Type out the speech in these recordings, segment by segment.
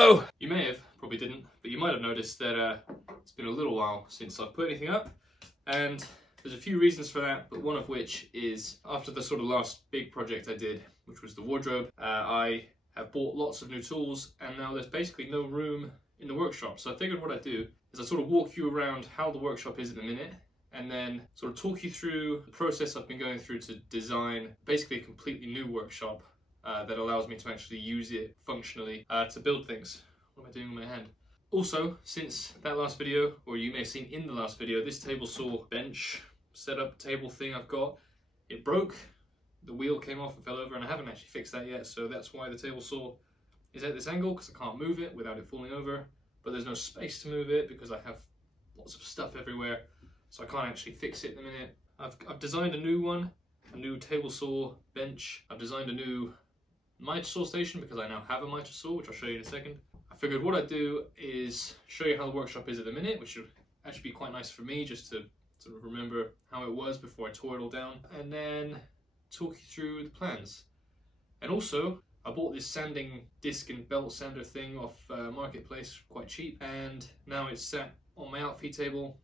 Hello! You may have, probably didn't, but you might have noticed that it's been a little while since I've put anything up, and there's a few reasons for that, but one of which is after the sort of last big project I did, which was the wardrobe, I have bought lots of new tools, and now there's basically no room in the workshop. So I figured what I'd do is I'd sort of walk you around how the workshop is at the minute, and then sort of talk you through the process I've been going through to design basically a completely new workshop that allows me to actually use it functionally to build things. What am I doing with my hand? Also, since that last video, or you may have seen in the last video, this table saw bench setup table thing I've got, it broke, the wheel came off and fell over, and I haven't actually fixed that yet, so that's why the table saw is at this angle, because I can't move it without it falling over, but there's no space to move it because I have lots of stuff everywhere, so I can't actually fix it in a minute. I've designed a new one, a new table saw bench. I've designed a new mitre saw station because I now have a mitre saw, which I'll show you in a second. I figured what I'd do is show you how the workshop is at the minute, which would actually be quite nice for me just to sort of remember how it was before I tore it all down, and then talk you through the plans. And also, I bought this sanding disc and belt sander thing off Marketplace, quite cheap, and now it's sat on my outfeed table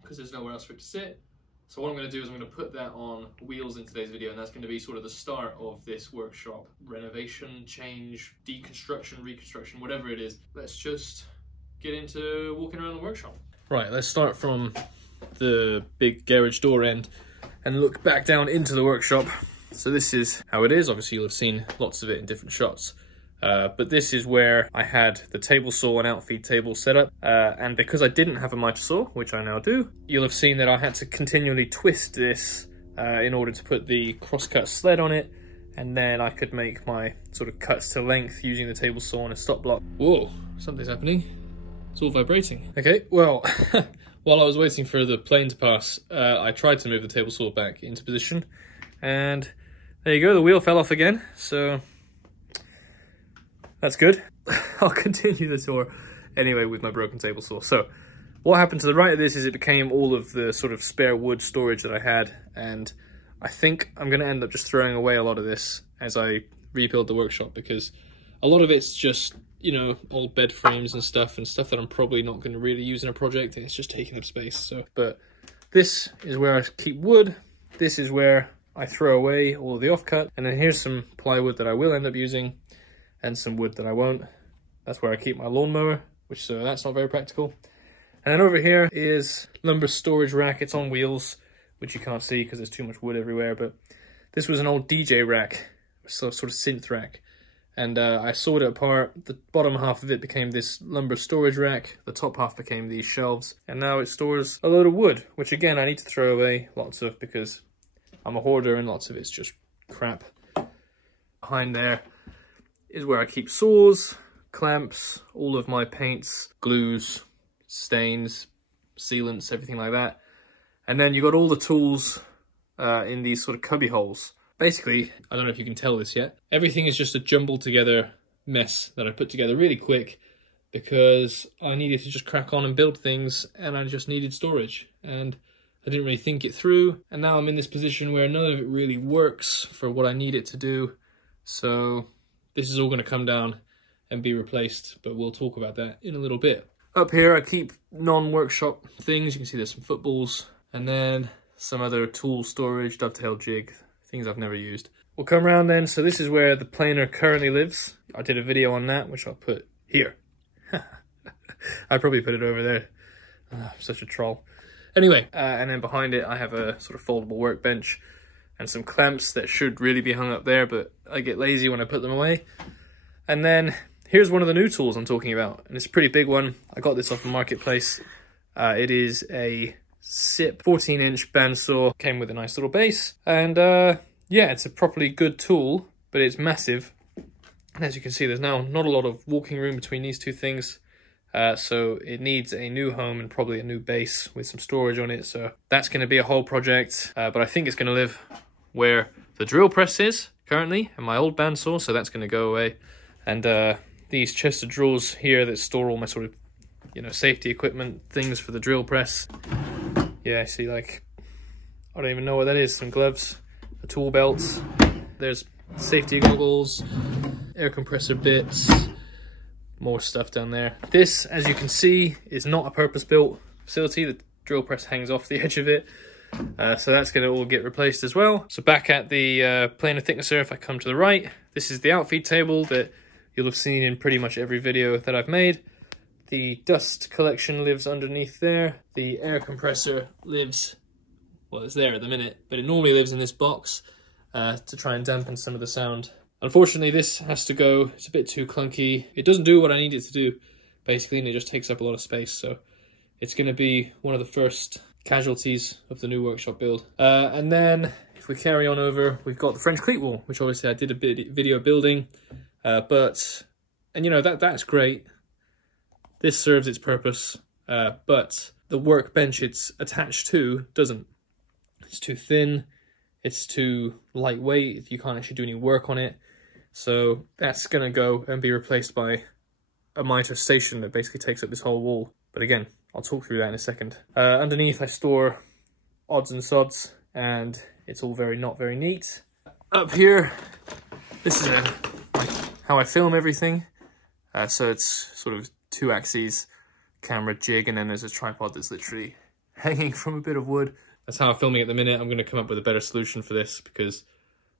because there's nowhere else for it to sit. So what I'm going to do is I'm going to put that on wheels in today's video, and that's going to be sort of the start of this workshop. Renovation, change, deconstruction, reconstruction, whatever it is. Let's just get into walking around the workshop. Right, let's start from the big garage door end and look back down into the workshop. So this is how it is. Obviously you'll have seen lots of it in different shots. But this is where I had the table saw and outfeed table set up. And because I didn't have a mitre saw, which I now do, you'll have seen that I had to continually twist this in order to put the crosscut sled on it. And then I could make my sort of cuts to length using the table saw and a stop block. Whoa, something's happening. It's all vibrating. Okay, well, while I was waiting for the plane to pass, I tried to move the table saw back into position. And there you go, the wheel fell off again. So that's good. I'll continue the tour anyway with my broken table saw. So what happened to the right of this is it became all of the sort of spare wood storage that I had, and I think I'm going to end up just throwing away a lot of this as I rebuild the workshop, because a lot of it's just, you know, old bed frames and stuff that I'm probably not going to really use in a project, and it's just taking up space. So, but this is where I keep wood. This is where I throw away all of the offcut, and then here's some plywood that I will end up using, and some wood that I won't. That's where I keep my lawnmower, which so that's not very practical. And then over here is lumber storage rack. It's on wheels, which you can't see because there's too much wood everywhere, but this was an old DJ rack, so sort of synth rack. And I sawed it apart. The bottom half of it became this lumber storage rack. The top half became these shelves. And now it stores a load of wood, which again, I need to throw away lots of because I'm a hoarder and lots of it's just crap. Behind there is where I keep saws, clamps, all of my paints, glues, stains, sealants, everything like that. And then you've got all the tools in these sort of cubby holes. Basically, I don't know if you can tell this yet, everything is just a jumbled together mess that I put together really quick because I needed to just crack on and build things, and I just needed storage. And I didn't really think it through, and now I'm in this position where none of it really works for what I need it to do. So this is all going to come down and be replaced, but we'll talk about that in a little bit. Up here I keep non-workshop things. You can see there's some footballs, and then some other tool storage, dovetail jig, things I've never used. We'll come around then. So this is where the planer currently lives. I did a video on that, which I'll put here. I probably put it over there. I'm such a troll. Anyway, and then behind it I have a sort of foldable workbench and some clamps that should really be hung up there, but I get lazy when I put them away. And then here's one of the new tools I'm talking about, and it's a pretty big one. I got this off the Marketplace. It is a SIP 14-inch bandsaw, came with a nice little base, and yeah, it's a properly good tool, but it's massive. And as you can see, there's now not a lot of walking room between these two things. So it needs a new home and probably a new base with some storage on it. So that's going to be a whole project, but I think it's going to live where the drill press is currently and my old bandsaw, so that's going to go away. And these chest of drawers here that store all my sort of, you know, safety equipment, things for the drill press. Yeah, see, like, I don't even know what that is. Some gloves, a tool belt. There's safety goggles, air compressor bits, more stuff down there. This, as you can see, is not a purpose-built facility. The drill press hangs off the edge of it. So that's going to all get replaced as well. So back at the planer thicknesser, if I come to the right, this is the outfeed table that you'll have seen in pretty much every video that I've made. The dust collection lives underneath there. The air compressor lives, well, it's there at the minute, but it normally lives in this box to try and dampen some of the sound. Unfortunately, this has to go. It's a bit too clunky. It doesn't do what I need it to do, basically, and it just takes up a lot of space. So it's going to be one of the first casualties of the new workshop build. And then if we carry on over, we've got the French cleat wall, which obviously I did a video building, and you know, that's great. This serves its purpose, but the workbench it's attached to doesn't. It's too thin, it's too lightweight, you can't actually do any work on it. So that's gonna go and be replaced by a mitre station that basically takes up this whole wall. But again, I'll talk through that in a second. Underneath I store odds and sods, and it's all not very neat. Up here, this is how I film everything. So it's sort of 2 axes, camera, jig, and then there's a tripod that's literally hanging from a bit of wood. That's how I'm filming at the minute. I'm going to come up with a better solution for this because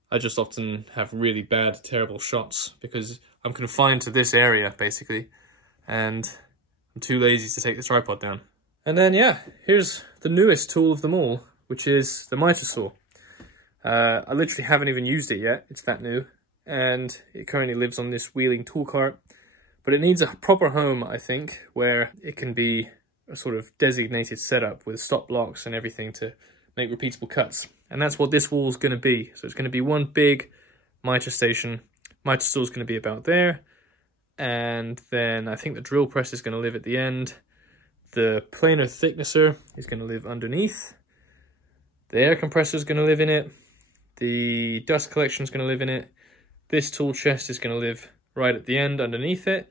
I just often have really bad, terrible shots because I'm confined to this area, basically, and I'm too lazy to take the tripod down. And then, yeah, here's the newest tool of them all, which is the mitre saw. I literally haven't even used it yet. It's that new, and it currently lives on this wheeling tool cart. But it needs a proper home, I think, where it can be a sort of designated setup with stop blocks and everything to make repeatable cuts. And that's what this wall is going to be. So it's going to be one big mitre station. Mitre saw is going to be about there. And then I think the drill press is going to live at the end. The planer thicknesser is going to live underneath. The air compressor is going to live in it. The dust collection is going to live in it. This tool chest is going to live right at the end underneath it,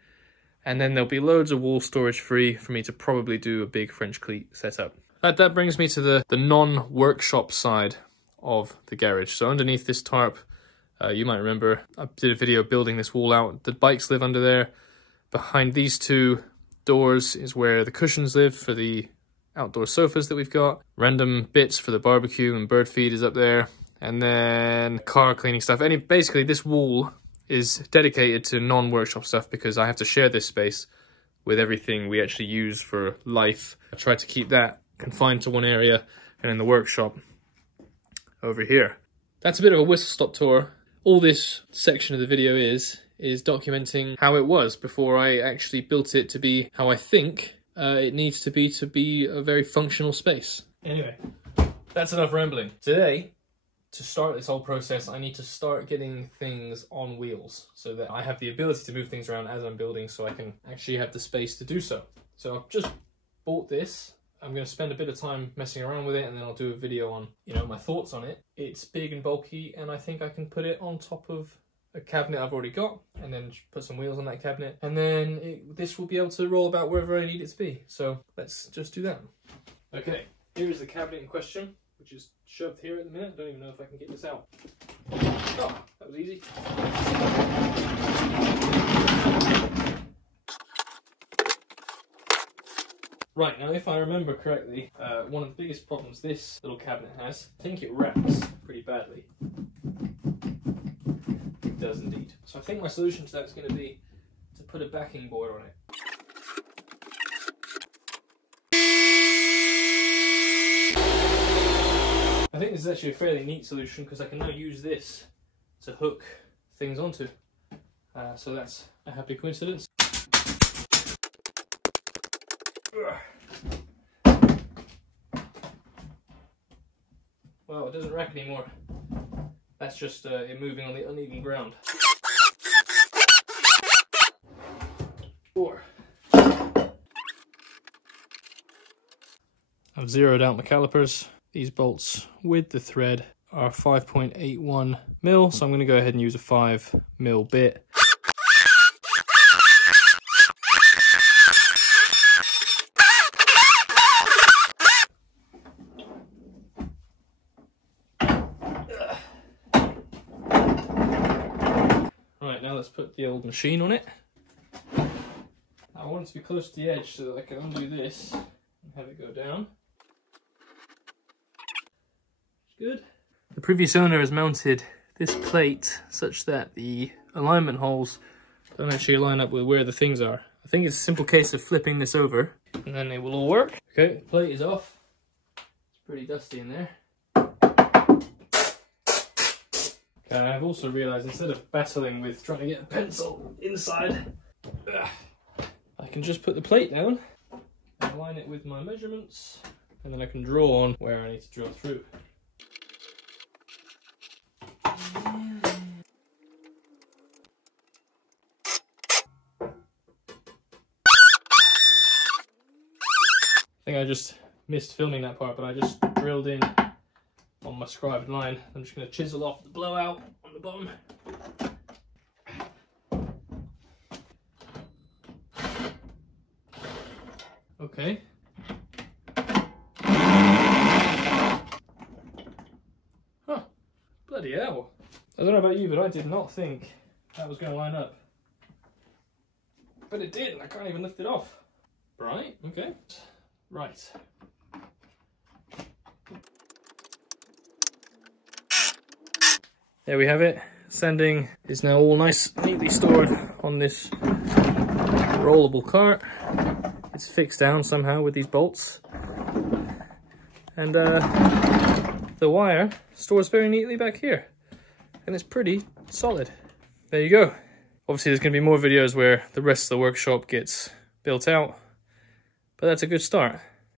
and then there'll be loads of wall storage free for me to probably do a big French cleat setup. That brings me to the non-workshop side of the garage. So underneath this tarp, you might remember I did a video building this wall out. The bikes live under there. Behind these 2 doors is where the cushions live for the outdoor sofas that we've got. Random bits for the barbecue and bird feed is up there, and then car cleaning stuff. Basically this wall is dedicated to non-workshop stuff because I have to share this space with everything we actually use for life. I try to keep that confined to one area, and in the workshop over here. That's a bit of a whistle-stop tour. All this section of the video is documenting how it was before I actually built it to be how I think it needs to be a very functional space. Anyway, that's enough rambling. Today, to start this whole process, I need to start getting things on wheels so that I have the ability to move things around as I'm building, so I can actually have the space to do so. So I've just bought this. I'm going to spend a bit of time messing around with it, and then I'll do a video on, you know, my thoughts on it. It's big and bulky, and I think I can put it on top of a cabinet I've already got, and then put some wheels on that cabinet, and then this will be able to roll about wherever I need it to be. So let's just do that. Okay, here's the cabinet in question, which is shoved here at the minute. I don't even know if I can get this out. Oh, that was easy. Right, now if I remember correctly, one of the biggest problems this little cabinet has, I think it wraps pretty badly. It does indeed. So I think my solution to that is going to be to put a backing board on it. I think this is actually a fairly neat solution because I can now use this to hook things onto. So that's a happy coincidence. Well, it doesn't rack anymore. That's just it moving on the uneven ground. 4. I've zeroed out my calipers. These bolts with the thread are 5.81 mil, so I'm going to go ahead and use a 5 mil bit. Right, now let's put the old machine on it. I want it to be close to the edge so that I can undo this and have it go down. Good. The previous owner has mounted this plate such that the alignment holes don't actually line up with where the things are. I think it's a simple case of flipping this over and then it will all work. Okay, the plate is off. It's pretty dusty in there. Okay, I've also realised instead of battling with trying to get a pencil inside, I can just put the plate down and align it with my measurements, and then I can draw on where I need to drill through. I think I just missed filming that part, but I just drilled in on my scribed line. I'm just going to chisel off the blowout on the bottom. Okay. Huh. Bloody hell. I don't know about you, but I did not think that was going to line up. But it did, and I can't even lift it off. Right, okay. Right. There we have it. Sanding is now all nice, neatly stored on this rollable cart. It's fixed down somehow with these bolts. And the wire stores very neatly back here. And it's pretty solid. There you go. Obviously there's going to be more videos where the rest of the workshop gets built out. But that's a good start.